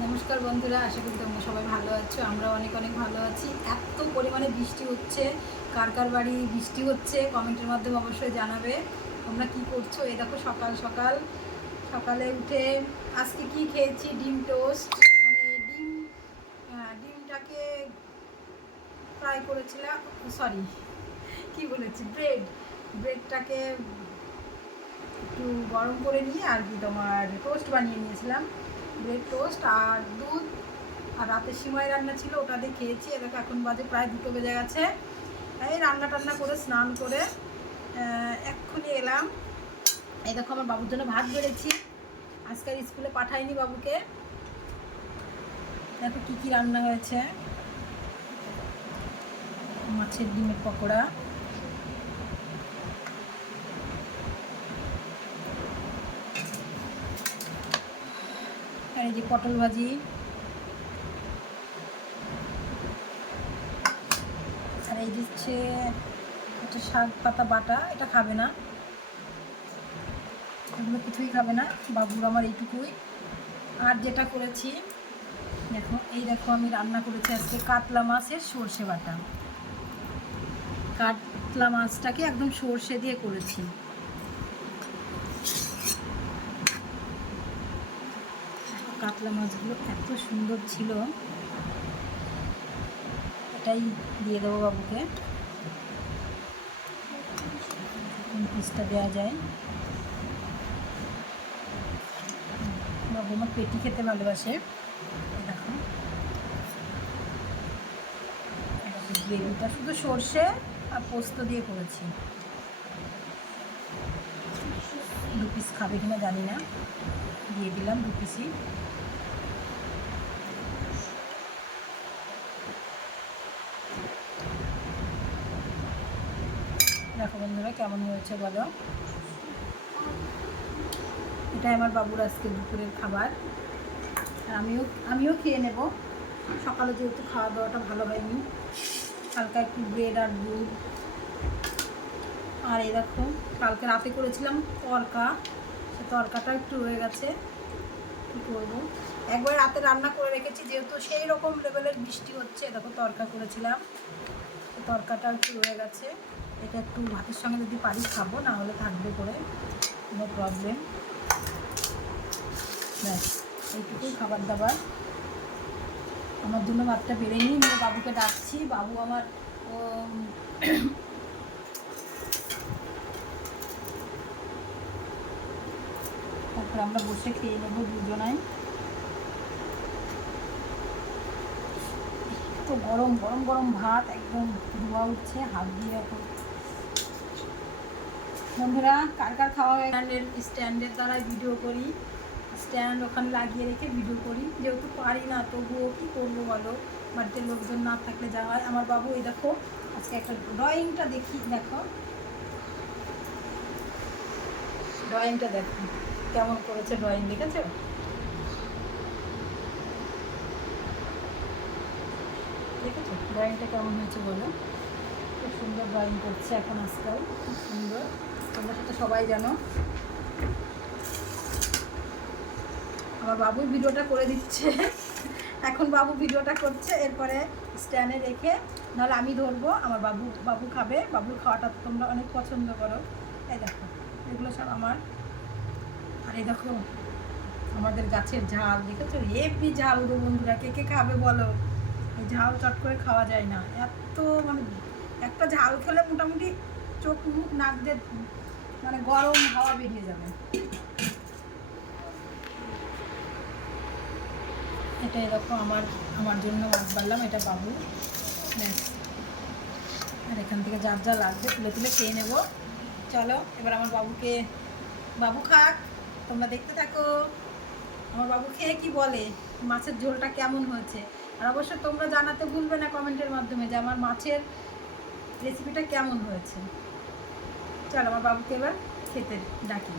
নমস্কার বন্ধুরা, আশা করি তোমরা সবাই ভালো আছো। আমরা অনেক অনেক ভালো আছি। এত পরিমাণে বৃষ্টি হচ্ছে, কার কার বাড়ি বৃষ্টি হচ্ছে কমেন্টের মাধ্যমে অবশ্যই জানাবে। তোমরা কি করছো? এই দেখো সকাল সকাল সকালে উঠে আজকে কি খেয়েছি, ডিম টোস্ট, মানে ডিমটাকে ফ্রাই করেছিলাম, সরি কি বলেছি, ব্রেডটাকে একটু গরম করে নিয়ে আর কি তোমার টোস্ট বানিয়ে নিয়েছিলাম, ব্রেড টোস্ট আর দুধ। আর রাতে সিমাই রান্না ছিল, ওটা দিয়ে খেয়েছি। এদিকে এখন বাজে প্রায় 2টো বেজে গেছে। এই রান্না টান্না করে স্নান করে এক্ষুনি এলাম। এই দেখো আমার বাবুর জন্য ভাত বেড়েছি, আজকে স্কুলে পাঠাইনি বাবুকে। দেখো কী কী রান্না হয়েছে। মাছের ডিমের পকোড়া, আর এই যে পটল ভাজি, আর এই দিচ্ছে একটা শাক পাতা বাটা, এটা খাবে না, এগুলো কিছুই খাবে না বাবুর আমার এইটুকুই। আর যেটা করেছি দেখো, এই দেখো আমি রান্না করেছি আজকে কাতলা মাছের সর্ষে বাটা। কাতলা মাছটাকে একদম সর্ষে দিয়ে করেছি। কাতলা মাছগুলো এত সুন্দর ছিল, এটাই দিয়ে দেবো বাবুকে। কোন পিসটা দেওয়া যায়, বাবু আমার পেটি খেতে ভালোবাসে। দেখো গ্রেভিটা শুধু সর্ষে আর পোস্ত দিয়ে করেছি। 2 পিস খাবে কিনা জানি না, দিয়ে দিলাম 2 পিসই। দেখো বন্ধুরা কেমন হয়েছে বলো। এটাই আমার বাবুর আজকে দুপুরের খাবার। আর আমিও খেয়ে নেব, সকালে যেহেতু খাওয়া দাওয়াটা ভালো হয়নি। হালকা একটু ব্রেড আর দুধ। আর এই দেখো কালকে রাতে করেছিলাম তরকা, সে তরকাটা একটু রয়ে গেছে, কী করবো। একবার রাতে রান্না করে রেখেছি, যেহেতু সেই রকম লেভেলের বৃষ্টি হচ্ছে। দেখো তরকা করেছিলাম, তরকাটা একটু রয়ে গেছে। এটা একটু ভাতের সঙ্গে যদি পারি খাবো, না হলে থাকবে করে, কোনো প্রবলেম। ব্যাস এইটুকুই খাবার দাবার। আমার জন্য ভাতটা বেড়ে নিই, নিয়ে বাবুকে ডাকছি। বাবু আমার তারপর আমরা বসে খেয়ে নেবো দুজনাই। তো গরম গরম গরম ভাত, একদম ধোয়া উঠছে হাত দিয়ে। এখন বন্ধুরা কার কার খাওয়া হয়ে স্ট্যান্ডের দ্বারাই ভিডিও করি, স্ট্যান্ড ওখানে লাগিয়ে রেখে ভিডিও করি, যেহেতু পারি না তবুও কী করবো বলো, বাড়িতে লোকজন না থাকলে যা হয়। আমার বাবু এই দেখো আজকে একটা ড্রয়িংটা দেখি, দেখো ড্রয়িংটা দেখো কেমন করেছে, ড্রয়িং দেখেছো? দেখেছো ড্রয়িংটা কেমন হয়েছে বলো। খুব সুন্দর ড্রয়িং করছে এখন আজকাল, খুব সুন্দর, তোমরা সাথে সবাই জানো। আমার বাবুই ভিডিওটা করে দিচ্ছে এখন বাবু ভিডিওটা করছে, এরপরে স্ট্যান্ডে রেখে, নাহলে আমি ধরবো, আমার বাবু খাবে। বাবুর খাওয়াটা তোমরা অনেক পছন্দ করো। এই দেখো এগুলো সব আমার। আর এই দেখো আমাদের গাছের ঝাল, দেখেছো হেভি ঝাল গো বন্ধুরা, কে কে খাবে বলো। এই ঝাল চট করে খাওয়া যায় না, এত মানে একটা ঝাল খেলে মোটামুটি চোখ মুখ নাক দিয়ে মানে গরম হাওয়া বেরিয়ে যাবে। এটা এরকম আমার জন্য ভাত বাড়লাম, এটা বাবু। ব্যাস, আর এখান থেকে যার যা লাগবে তুলে তুলে খেয়ে নেবো। চলো এবার আমার বাবু খাক, তোমরা দেখতে থাকো আমার বাবু খেয়ে কি বলে, মাছের ঝোলটা কেমন হয়েছে। আর অবশ্যই তোমরা জানাতে ভুলবে না কমেন্টের মাধ্যমে যে আমার মাছের রেসিপিটা কেমন হয়েছে। চলো আমার বাবুকে এবার খেতে ডাকি।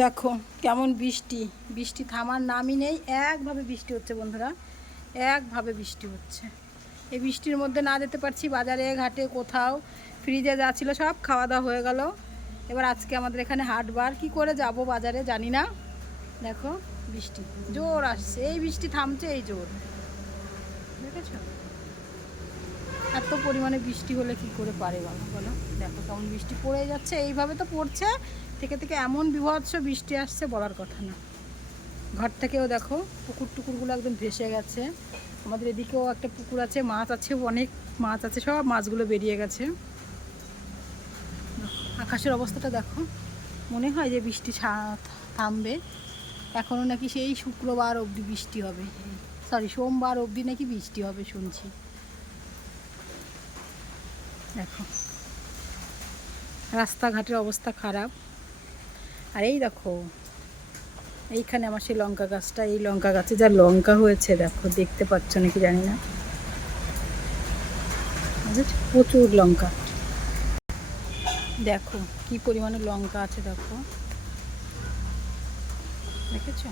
দেখো কেমন বৃষ্টি, বৃষ্টি থামার নামই নেই, একভাবে বৃষ্টি হচ্ছে বন্ধুরা, একভাবে বৃষ্টি হচ্ছে। এই বৃষ্টির মধ্যে না যেতে পারছি বাজারে ঘাটে কোথাও, ফ্রিজে যা ছিল সব খাওয়া দাওয়া হয়ে গেল। এবার আজকে আমাদের এখানে হাটবার, কি করে যাব বাজারে জানি না। দেখো বৃষ্টি জোর আসছে, এই বৃষ্টি থামছে এই জোর, দেখেছো? এত পরিমাণে বৃষ্টি হলে কি করে পারে বলো বলো? দেখো কেমন বৃষ্টি পড়ে যাচ্ছে, এইভাবে তো পড়ছে থেকে থেকে, এমন বিভৎস বৃষ্টি আসছে বলার কথা না। ঘর থেকেও দেখো পুকুর টুকুরগুলো একদম ভেসে গেছে। আমাদের এদিকেও একটা পুকুর আছে, মাছ আছে, অনেক মাছ আছে, সব মাছগুলো বেরিয়ে গেছে। আকাশের অবস্থাটা দেখো, মনে হয় যে বৃষ্টি থামবে। এখনও নাকি সেই শুক্রবার অবধি বৃষ্টি হবে, সরি সোমবার অবধি নাকি বৃষ্টি হবে শুনছি। দেখো রাস্তাঘাটের অবস্থা খারাপ। আর এই দেখো এইখানে আমার সেই লঙ্কা গাছটা, এই লঙ্কা গাছে যা লঙ্কা হয়েছে দেখো, দেখতে পাচ্ছ নাকি জানি না, প্রচুর লঙ্কা। দেখো কি পরিমাণে লঙ্কা আছে দেখো, দেখেছো?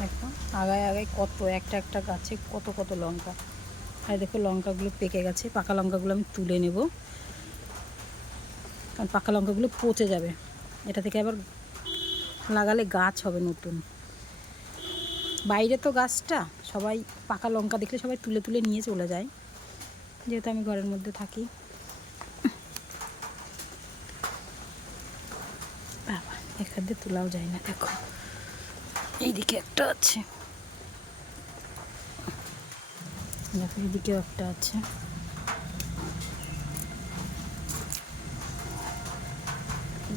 দেখো আগায় আগায় কত একটা একটা গাছে কত কত লঙ্কা। আর দেখো লঙ্কাগুলো পেকে গেছে, পাকা লঙ্কাগুলো আমি তুলে নেব, কারণ পাকা লঙ্কাগুলো পচে যাবে। এটা থেকে আবার লাগালে গাছ হবে নতুন। বাইরে তো গাছটা, সবাই পাকা লঙ্কা দেখলে সবাই তুলে তুলে নিয়ে চলে যায়, যেহেতু আমি ঘরের মধ্যে থাকি। বাবা এখান দিয়ে তোলাও যায় না। দেখো এইদিকে একটা আছে, দেখো এইদিকেও একটা আছে।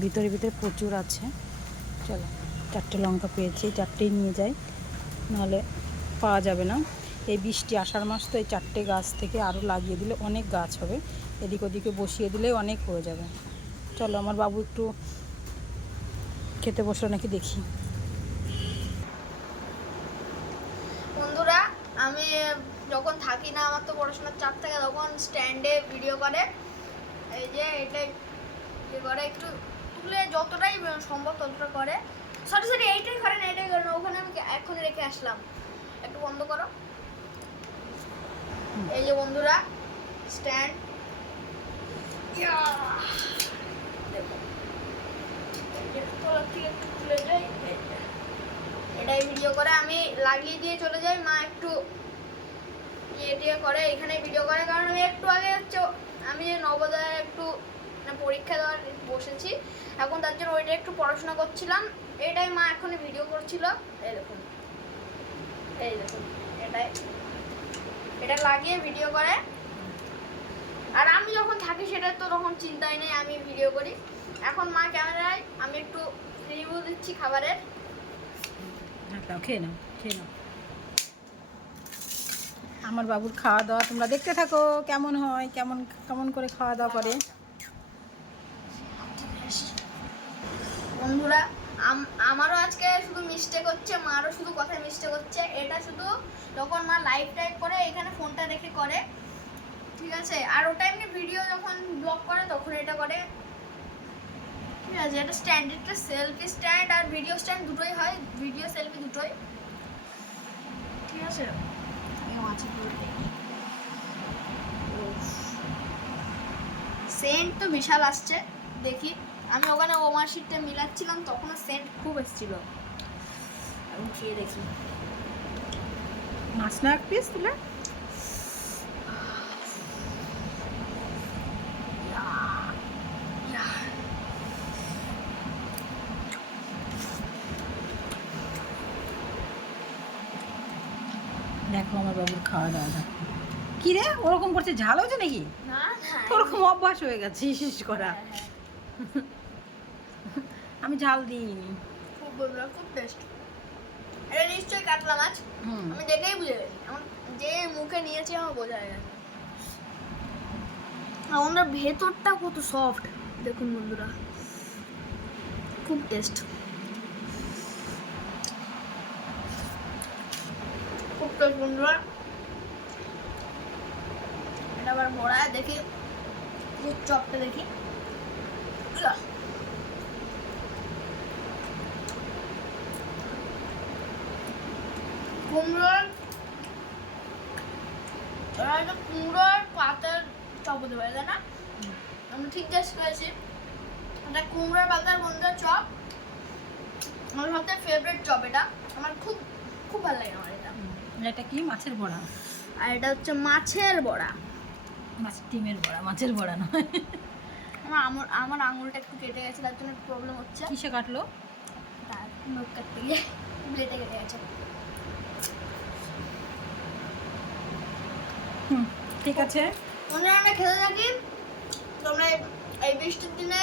ভিতরে ভিতরে প্রচুর আছে। চলো 4টে লঙ্কা পেয়েছি, 4টেই নিয়ে যাই, নাহলে পাওয়া যাবে না। এই বৃষ্টি আষাঢ় মাস তো, এই 4টে গাছ থেকে আরও লাগিয়ে দিলে অনেক গাছ হবে, এদিক ওদিকে বসিয়ে দিলে অনেক হয়ে যাবে। চলো আমার বাবু একটু খেতে বসলো নাকি দেখি। বন্ধুরা আমি যখন থাকি না, আমার তো পড়াশোনার চাপ থাকে, তখন স্ট্যান্ডে ভিডিও করে, এই যে এটাই করে একটু তুলে যতটাই সম্ভব ততটা করে। সরি সরি এইটাই করেন, এইটাই করেন, ওখানে আমি এক্ষুনি রেখে আসলাম, একটু বন্ধ করো। এই যে বন্ধুরা স্ট্যান্ড, দেখো তলার থেকে একটু খুলে যাই, এটাই ভিডিও করে আমি লাগিয়ে দিয়ে চলে যাই। মা একটু ইয়ে করে এখানে ভিডিও করে, কারণ আমি একটু আগে হচ্ছে আমি নবোদয়ে একটু পরীক্ষা দেওয়ার বসেছি এখন, তার জন্য ওইটা একটু পড়াশোনা করছিলাম। এটাই মা এখন ভিডিও করছিল, এই দেখুন এই দেখুন এটা লাগিয়ে ভিডিও করে। আর আমি যখন থাকি সেটা তো তখন চিন্তাই নেই, আমি ভিডিও করি। এখন মা ক্যামেরায়, আমি একটু রিভিউ দিচ্ছি খাবারের। খেয়ে নাও খেয়ে নাও। আমার বাবুর খাওয়া দাওয়া তোমরা দেখতে থাকো, কেমন হয়, কেমন কেমন করে খাওয়া দাওয়া করে। বন্ধুরা আমারও আজকে শুধু মিস্টেক হচ্ছে, মারও শুধু কথায় মিস্টেক হচ্ছে। এটা শুধু যখন মা লাইভ টাইপ করে এখানে ফোনটা রেখে করে, ঠিক আছে? আর ওটা এমনি ভিডিও যখন ব্লগ করে তখন এটা করে, ঠিক আছে? এটা স্ট্যান্ড, একটা সেলফি স্ট্যান্ড আর ভিডিও স্ট্যান্ড দুটোই হয়, ভিডিও সেলফি দুটোই, ঠিক আছে? সেন্ট তো বিশাল আসছে, দেখি আমি ওখানে ওমার শিটটা মিলাচ্ছিলাম তখনও সেন্ট খুব এসেছিল। আমি খেয়ে দেখি, মাছ না এক পিস তুলে। দেখো আমার বাবুর খাওয়া দাওয়া দেখো কি রে, ওরকম করছে, ঝাল হয়েছে নাকি? না না ওরকম অভ্যাস হয়ে গেছে শেষ করা। আমি ঝাল দিইনি। খুব বলবো, খুব টেস্ট। এটা নিশ্চয়ই কাতলা মাছ, আমি দেখেই বুঝে গেছি, আমার যে মুখে নিয়েছি আমার বোঝা গেছে। আমাদের ভেতরটা কত সফট দেখুন বন্ধুরা, খুব টেস্ট, খুব টেস্ট বন্ধুরা। এটা আবার ভরা দেখি, চপটা দেখি, কুমড়োর কুমড়োর পাতার চপ হতে পারে, তাই না? আমি ঠিক গেস করেছি, এটা কুমড়োর পাতার বন্ধুর চপ। আমার সবথেকে ফেভারিট চপ এটা, আমার খুব খুব ভালো লাগে আমার এটা। এটা কি মাছের বড়া? আর এটা হচ্ছে মাছের বড়া। মাছের ডিমের বড়া, মাছের বড়া নয়। আমার আঙুলটা একটু কেটে গেছে, তার জন্য প্রবলেম হচ্ছে। কিসে কাটলো? তার নখ কাটতে গিয়ে ব্লেডে কেটে গেছে। ঠিক আছে, বন্ধুরা আমরা খেতে থাকি, তোমরা এই বৃষ্টির দিনে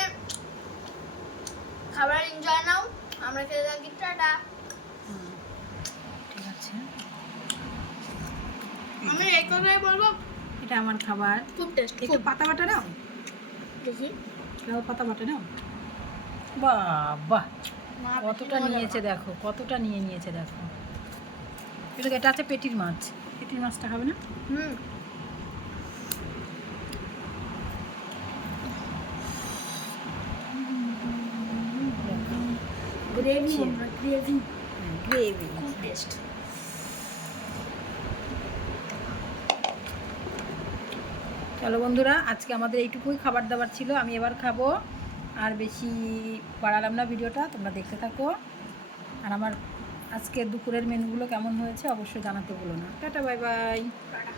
খাবার এনজয় নাও, আমরা খেতে থাকি। টাটা। ঠিক আছে। আমি এই কথাই বলবো, এটা আমার খাবার। খুব টেস্ট। একটু পাতা বাটা নাও, দেখি লাউ পাতা বাটা নাও। বাবা মা কতটা নিয়েছে দেখো, কতটা নিয়েছে দেখো। এটা আছে পেটির মাছ। পেটির মাছটা খাবে না? হুম। Gravy, gravy gravy. খুব টেস্ট। চলো বন্ধুরা, আজকে আমাদের এইটুকুই খাবার দাবার ছিল। আমি এবার খাবো, আর বেশি বাড়ালাম না ভিডিওটা, তোমরা দেখতে থাকো। আর আমার আজকে দুপুরের মেনুগুলো কেমন হয়েছে অবশ্যই জানাতে ভুলো না। Tata, bye bye. টাটা।